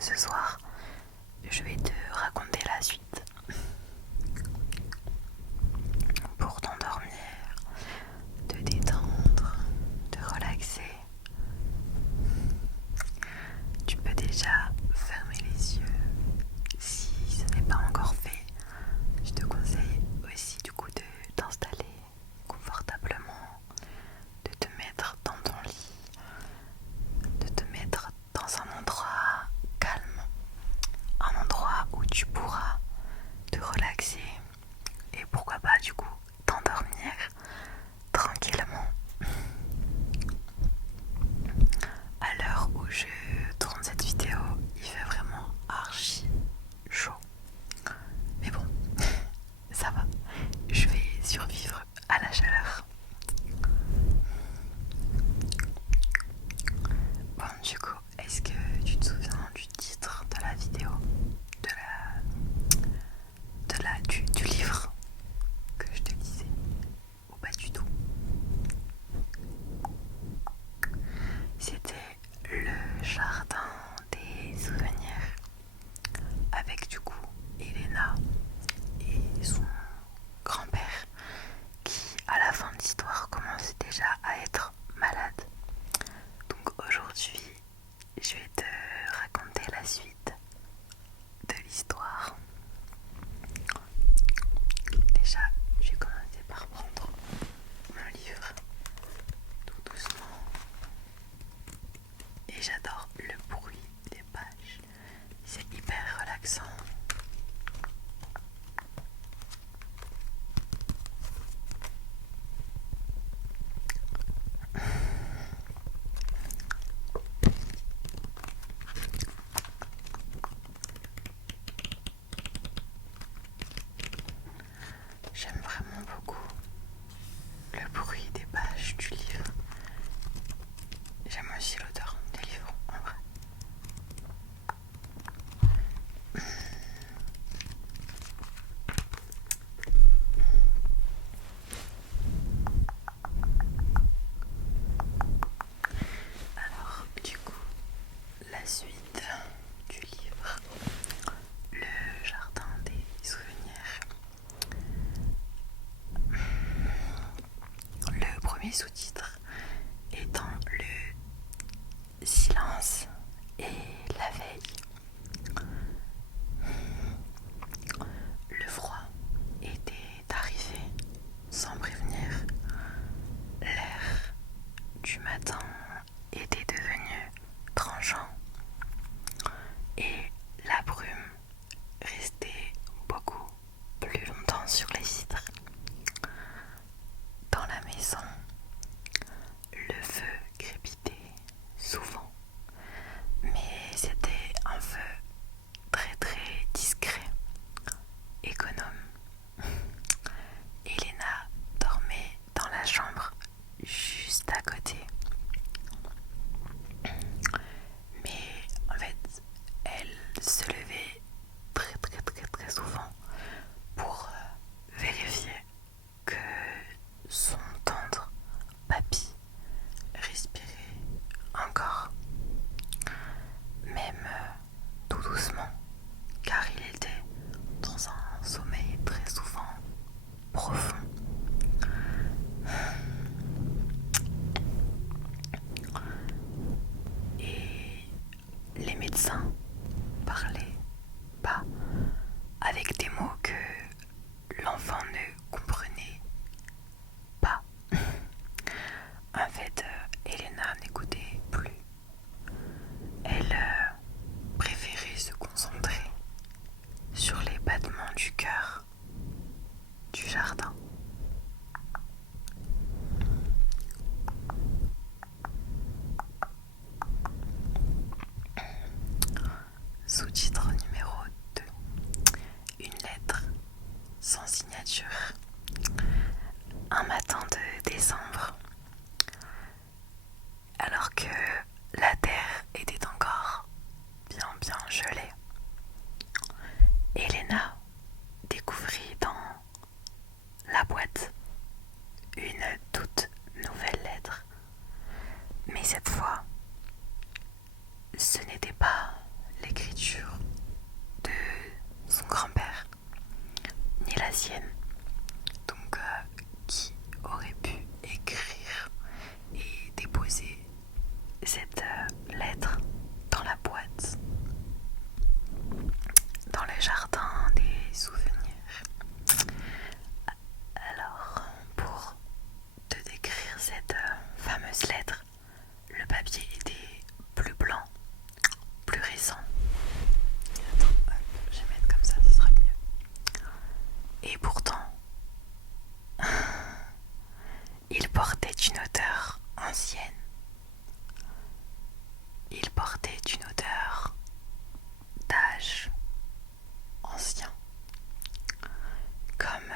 ce soir, je vais te raconter la suite. Pour t'endormir, te détendre, te relaxer, tu peux déjà fermer les yeux. Si ce n'est pas encore fait, je te conseille aussi du coup de t'installer confortablement, de te mettre dans ton lit, de te mettre dans un endroit calme, un endroit où tu pourras te relaxer et pourquoi pas du coup t'endormir tranquillement. À l'heure où je tourne cette vidéo, il fait vraiment archi chaud. Mais bon, ça va, je vais survivre à la chaleur. Bon, du coup, est-ce que tu te souviens du titre de la vidéo, du livre que je te disais, ou pas du tout? C'était Le Jardin des Souvenirs, avec du coup Elena et son grand-père qui, à la fin de l'histoire, commence déjà à être malade. Donc aujourd'hui, je vais te raconter la suite de l'histoire. Déjà, je vais commencer par prendre mon livre tout doucement. Et j'adore le bruit des pages. C'est hyper relaxant. J'aime vraiment beaucoup le bruit des pages du livre. J'aime aussi l'odeur des livres en vrai. Alors du coup, la suite du livre, Le Jardin des Souvenirs. Le premier sous-titre étant Le Silence et la veille. Le froid était arrivé sans prévenir. L'air du matin était devenu tranchant et la brume restait beaucoup plus longtemps sur les vitres. Dans la maison, le feu crépitait souvent, mais c'était un feu très très discret, économe. Elena dormait dans la chambre juste à côté. Mais en fait, elle se levait très très très très souvent pour vérifier que son tendre papy respirait encore, même tout doucement, car il était dans un sommeil très souvent profond. Et les médecins parlaient pas avec des mots que l'enfant ne comprenait pas. En fait, Elena n'écoutait plus. Elle préférait se concentrer sur les battements du cœur du jardin. Sous-titre numéro 2. Une lettre sans signature. Un matin de décembre, alors que la terre était encore bien gelée, Elena découvrit dans la boîte une toute nouvelle lettre. Mais cette fois, ce n'était pas l'écriture le jardin des souvenirs. Alors, pour te décrire cette fameuse lettre, le papier était plus blanc, plus récent. Attends, hop, je vais mettre comme ça sera mieux. Et pourtant, il portait une odeur ancienne. Il portait une odeur d'âge ancien, comme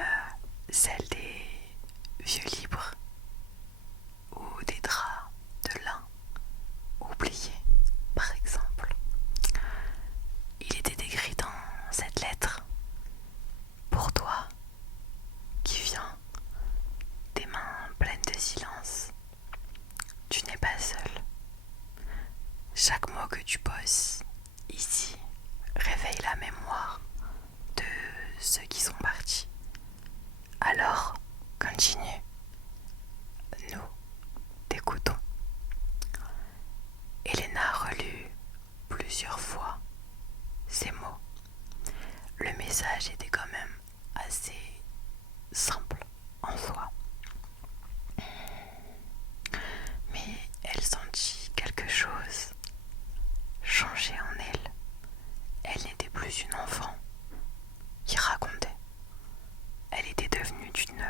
celle des vieux livres ou des draps de lin oubliés, par exemple. Il était écrit dans cette lettre: pour toi qui viens des mains pleines de silence, tu n'es pas seul. Chaque mot que tu poses ici réveille la mémoire de ceux qui sont partis. Alors, continue. Nous t'écoutons. Elena relut plusieurs fois ces mots. Le message était quand même assez simple en soi. Mais elle sentit quelque chose changer en elle. Elle n'était plus une enfant qui racontait. Elle était devenue une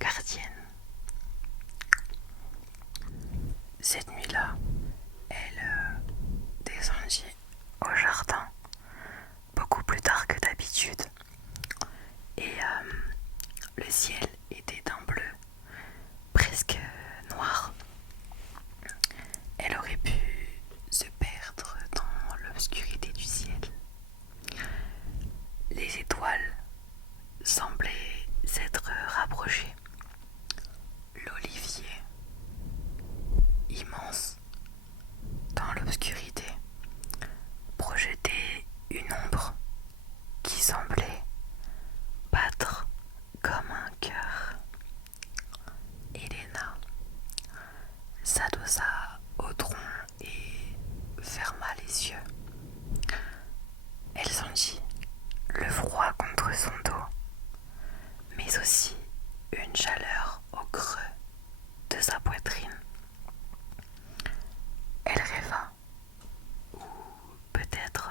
gardienne. Cette nuit-là, elle descendit au jardin beaucoup plus tard que d'habitude. Et le ciel était d'un bleu presque noir. Elle aurait pu se perdre dans l'obscurité du ciel. Les étoiles semblaient s'être rapprochées. L'olivier, immense, dans l'obscurité, projetait une ombre qui semblait battre comme un cœur. Elena s'adossa au tronc et ferma les yeux. Elle sentit le froid contre son dos, mais aussi une chaleur au creux de sa poitrine. Elle rêva, ou peut-être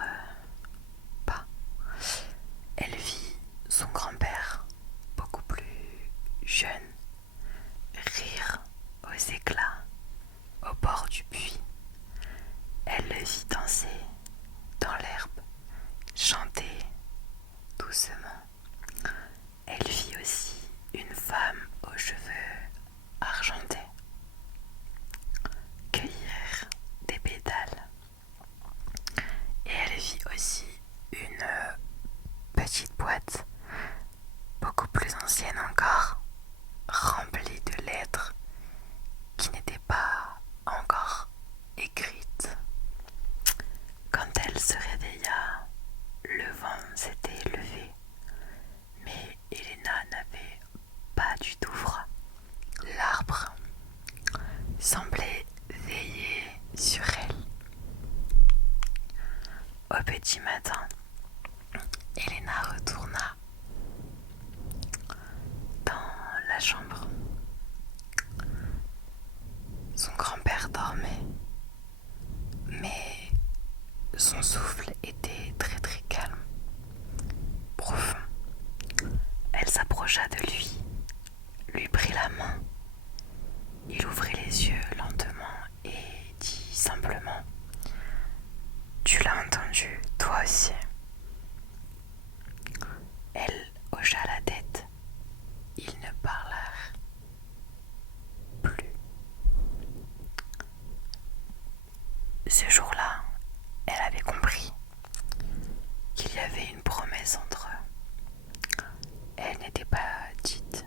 pas. Elle vit son grand-père, beaucoup plus jeune, rire aux éclats au bord du puits. Elle le vit danser dans l'herbe, chanter doucement. Elle vit aussi une femme aux cheveux argentés cueillir des pétales. Et elle vit aussi une petite boîte, beaucoup plus ancienne encore, remplie de lettres qui n'étaient pas encore écrites. Quand elle se réveilla, le vent s'était levé, mais Elena n'avait pas du tout froid. L'arbre semblait veiller sur elle. Au petit matin, Elena retourna dans la chambre. Son grand-père dormait, mais son souffle était très très calme, profond. Elle s'approcha de lui prit la main. Il ouvrit les yeux lentement et dit simplement: tu l'as entendu, toi aussi. Elle hocha la tête. Ils ne parlèrent plus. Ce jour-là, elle avait compris qu'il y avait une promesse entre eux. Elle n'était pas dite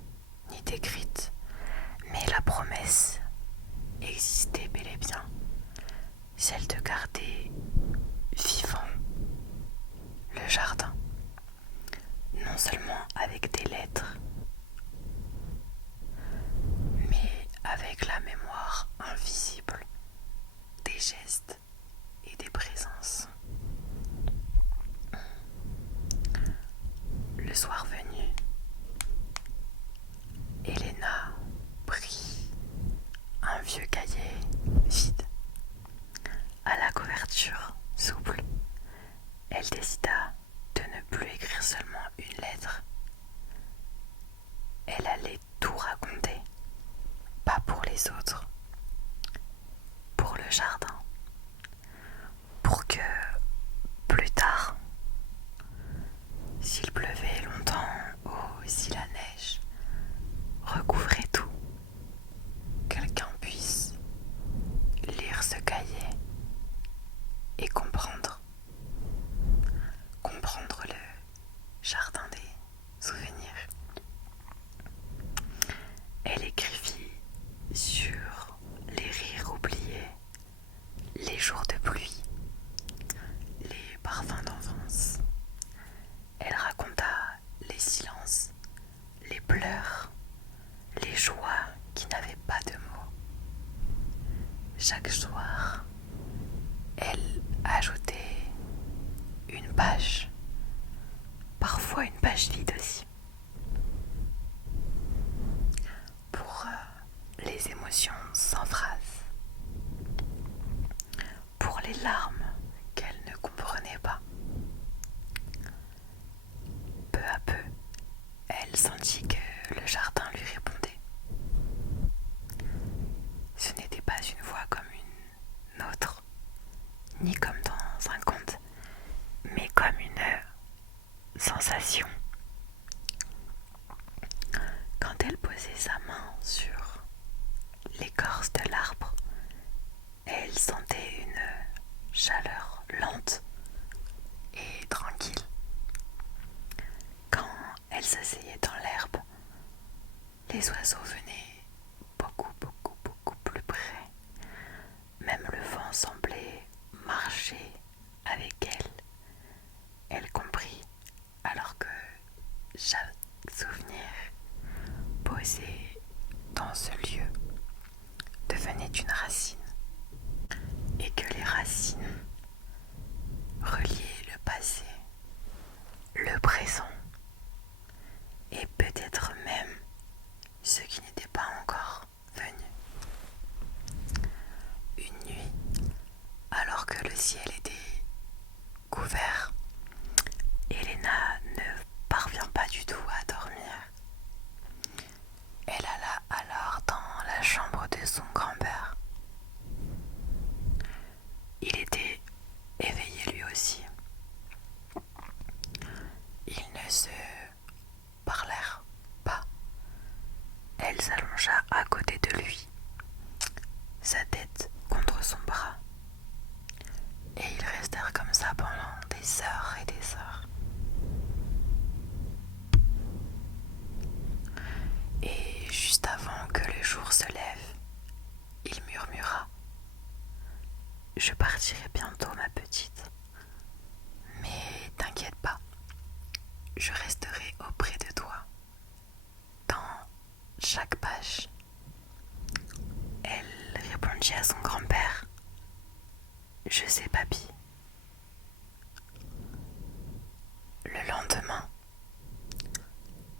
ni décrite, mais la promesse existait bel et bien, celle de garder vivant le jardin, non seulement avec des lettres, mais avec la mémoire invisible des gestes et des présences. elle décida de ne plus écrire seulement une lettre. Elle allait tout raconter, pas pour les autres, pour le jardin, pour que plus tard, s'il pleuvait longtemps ou si la neige recouvrait tout, quelqu'un puisse lire ce cahier et comprendre le jardin des souvenirs. Elle écrivit sur les rires oubliés, les jours de pluie, les parfums d'enfance. Elle raconta les silences, les pleurs, les joies qui n'avaient pas de mots. Chaque soir, elle ajoutait une page, parfois une page vide aussi, pour les émotions sans phrase, pour les larmes qu'elle ne comprenait pas. Peu à peu, elle sentit que le jardin lui répondait. Ce n'était pas une voix comme une autre, ni comme dans un conte, mais comme une sensation. Quand elle posait sa main sur l'écorce de l'arbre, elle sentait une chaleur lente et tranquille. Quand elle s'asseyait dans l'herbe, les oiseaux venaient beaucoup plus près. Même le vent semblait marcher avec elle. Elle comprit alors que chaque souvenir posé dans ce lieu devenait une racine, et que les racines reliaient le passé, le présent et peut-être même ce qui n'était pas encore venu. Une nuit, alors que le ciel était couvert, Elena ne parvient pas du tout à dormir. Elle alla alors dans la chambre de son grand-père. Il était éveillé lui aussi. Ils ne se parlèrent pas. Elle s'allongea à côté de lui, sa tête contre son bras. Et ils restèrent comme ça pendant des heures et des heures. Et juste avant que le jour se lève, il murmura: « Je partirai bientôt, ma petite. Mais t'inquiète pas, je resterai auprès de toi, dans chaque page. » Elle répondit à son grand-père: « Je sais, papy. » Le lendemain,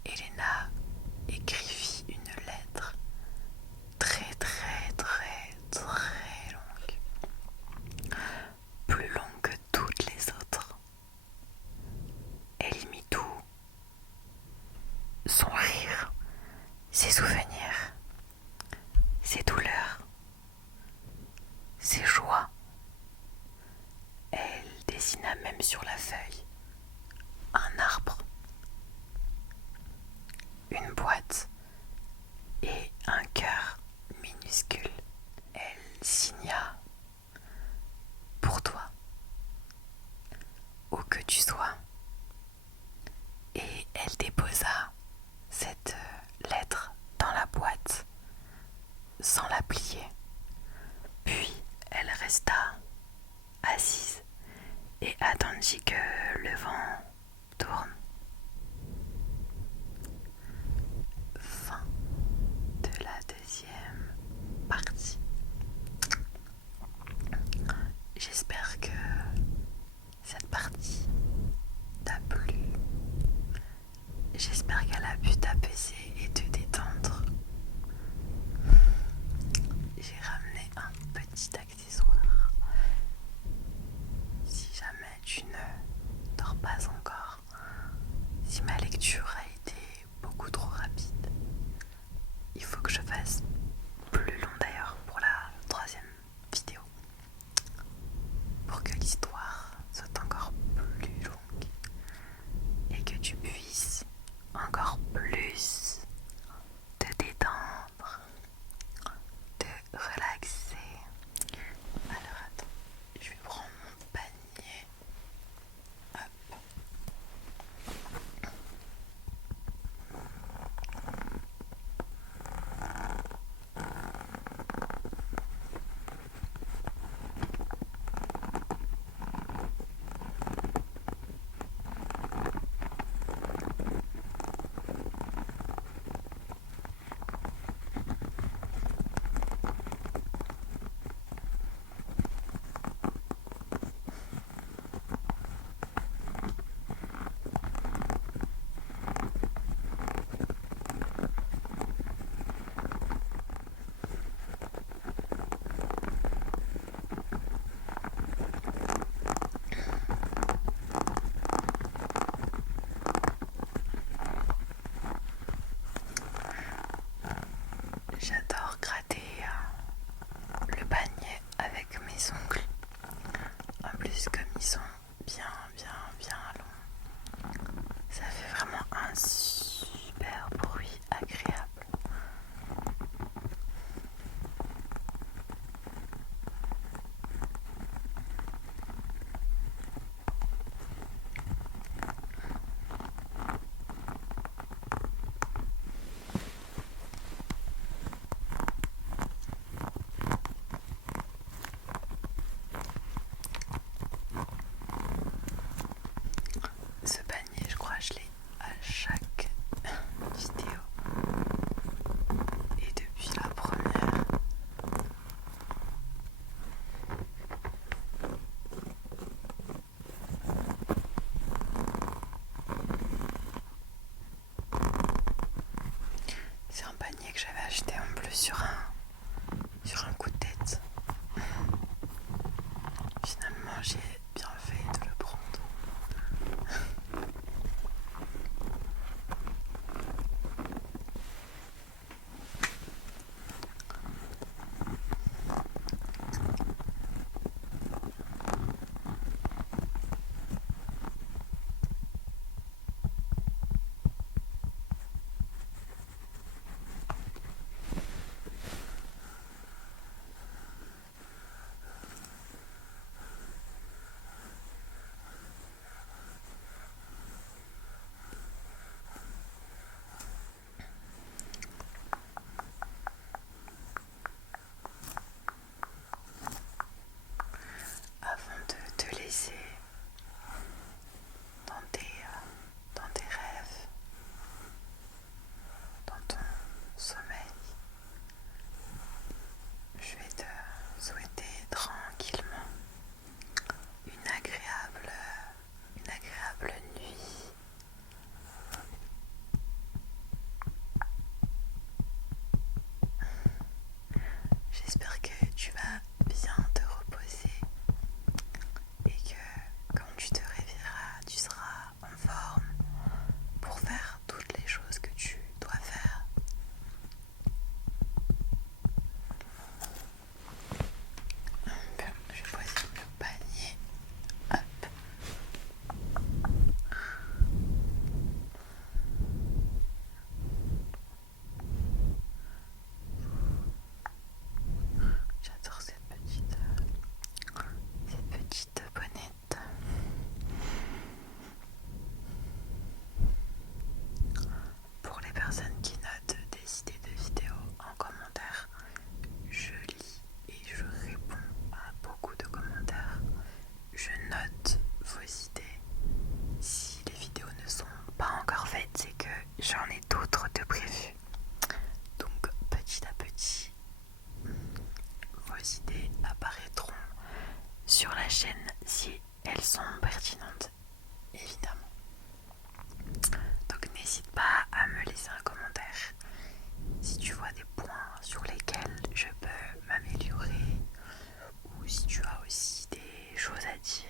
Elena écrivit une lettre très longue, plus longue que toutes les autres. Elle y mit tout: son rire, ses souvenirs, ses douleurs, ses joies. Elle dessina même sur la feuille un arbre, une boîte et un cœur minuscule. Elle signa: « Pour toi, où que tu sois. » Et elle déposa cette lettre dans la boîte sans la plier. Puis elle resta assise et attendit que le vent tourne. Fin de la deuxième partie. J'espère que cette partie t'a plu. J'espère qu'elle a pu t'apaiser et te détendre. J'ai ramené un petit accessoire. Si jamais tu ne lecture a été beaucoup trop rapide. Il faut que je fasse plus long d'ailleurs pour la troisième vidéo, pour que l'histoire soit encore plus longue et que tu puisses encore plus te détendre, te relaxer. Alors attends, je vais prendre mon panier. Hop. J'adore gratter le panier avec mes ongles. En plus, comme ils sont bien longs, ça fait vraiment un super bruit agréable. Ce panier, je crois, je l'ai à chaque vidéo. Et depuis la première. C'est un panier que j'avais acheté en plus sur un coup de tête. Finalement, j'ai bien fait de le prendre. Avant de te laisser dans tes rêves, dans ton sommeil, je vais te souhaiter tranquillement une agréable nuit. J'espère que tu vas bien te reposer et que quand tu te réveilleras, tu seras en forme pour faire toutes les choses que tu dois faire. Je vais poser le panier. Hop. J'adore cette petite bonnette. Pour les personnes qui notent des idées de vidéos en commentaire, je lis et je réponds à beaucoup de commentaires. Je note vos idées. Si les vidéos ne sont pas encore faites, c'est que j'en ai d'autres de prévues. Donc petit à petit, vos idées apparaîtront sur la chaîne si elles sont pertinentes, évidemment. Donc n'hésite pas à me laisser un commentaire si tu vois des points sur lesquels je peux m'améliorer ou si tu as aussi des choses à dire